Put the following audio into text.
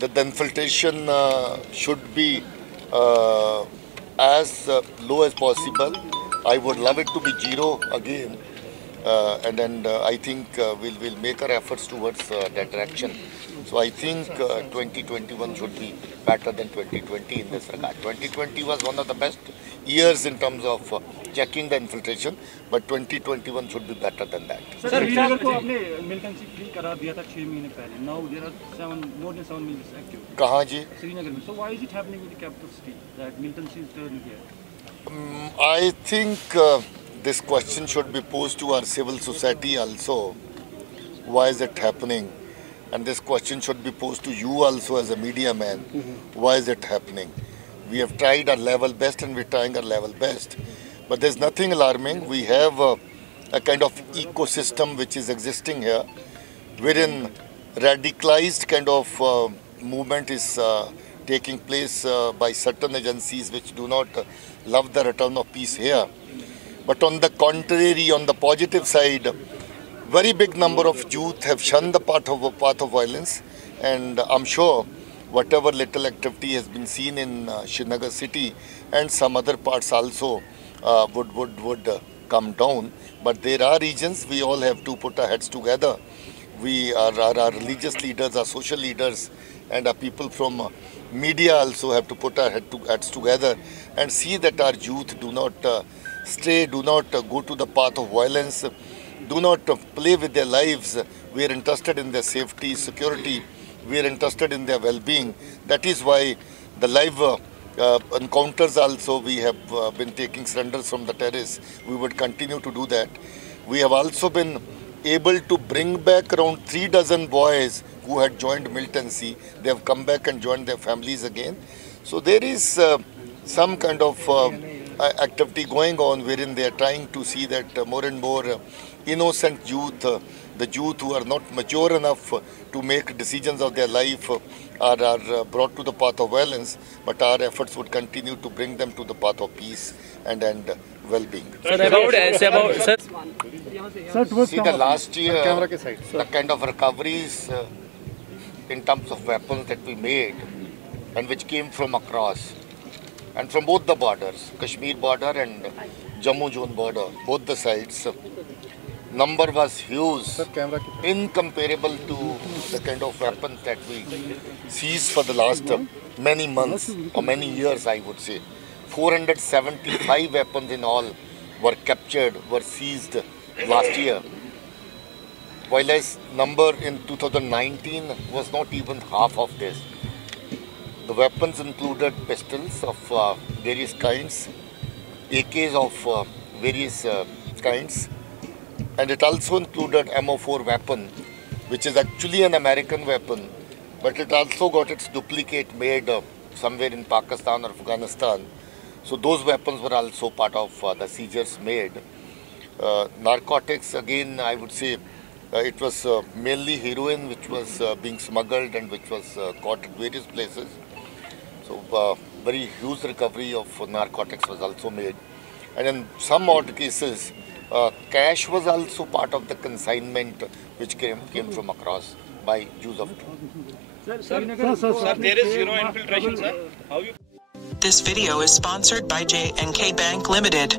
that the infiltration should be as low as possible. I would love it to be zero again, and I think we'll make our efforts towards that direction. So I think 2021 should be better than 2020 in this regard. 2020 was one of the best years in terms of checking the infiltration, but 2021 should be better than that. Sir, Srinagar को आपने militancy free करार दिया था 6 महीने पहले. Now there are more than 7 million active. कहाँ जी? Srinagar में. So why is it happening in the capital city that militancy is turning here? I think this question should be posed to our civil society also. Why is it happening? And this question should be posed to you also as a media man. Why is it happening? We have tried our level best and we're trying our level best. But there's nothing alarming. We have a kind of ecosystem which is existing here, wherein radicalized kind of movement is taking place by certain agencies which do not love the return of peace here. But on the contrary, on the positive side, very big number of youth have shunned the path of violence, and I'm sure whatever little activity has been seen in Srinagar city and some other parts also would come down. But there are regions we all have to put our heads together. We are our religious leaders, our social leaders, and our people from media also have to put our heads together and see that our youth do not stray, do not go to the path of violence, do not play with their lives. We are interested in their safety, security. We are interested in their well-being. That is why the live encounters also, we have been taking surrenders from the terrace. We would continue to do that. We have also been able to bring back around 3 dozen boys who had joined militancy. They have come back and joined their families again. So there is some kind of activity going on wherein they are trying to see that more and more innocent youth, the youth who are not mature enough to make decisions of their life are brought to the path of violence, but our efforts would continue to bring them to the path of peace and well-being. See, the last year, the kind of recoveries in terms of weapons that we made and which came from across and from both the borders, Kashmir border and Jammu zone border, both the sides, number was huge, incomparable to the kind of weapons that we seized for the last many months or many years, I would say. 475 weapons in all were captured, were seized last year. While this number in 2019 was not even half of this. The weapons included pistols of various kinds, AKs of various kinds, and it also included MO4 weapon, which is actually an American weapon, but it also got its duplicate made somewhere in Pakistan or Afghanistan. So those weapons were also part of the seizures made. Narcotics, again, I would say it was mainly heroin which was being smuggled and which was caught at various places. So very huge recovery of narcotics was also made. And in some odd cases, cash was also part of the consignment which came from across by use of. Sir, there is zero infiltration, sir. How you? This video is sponsored by J&K Bank Limited.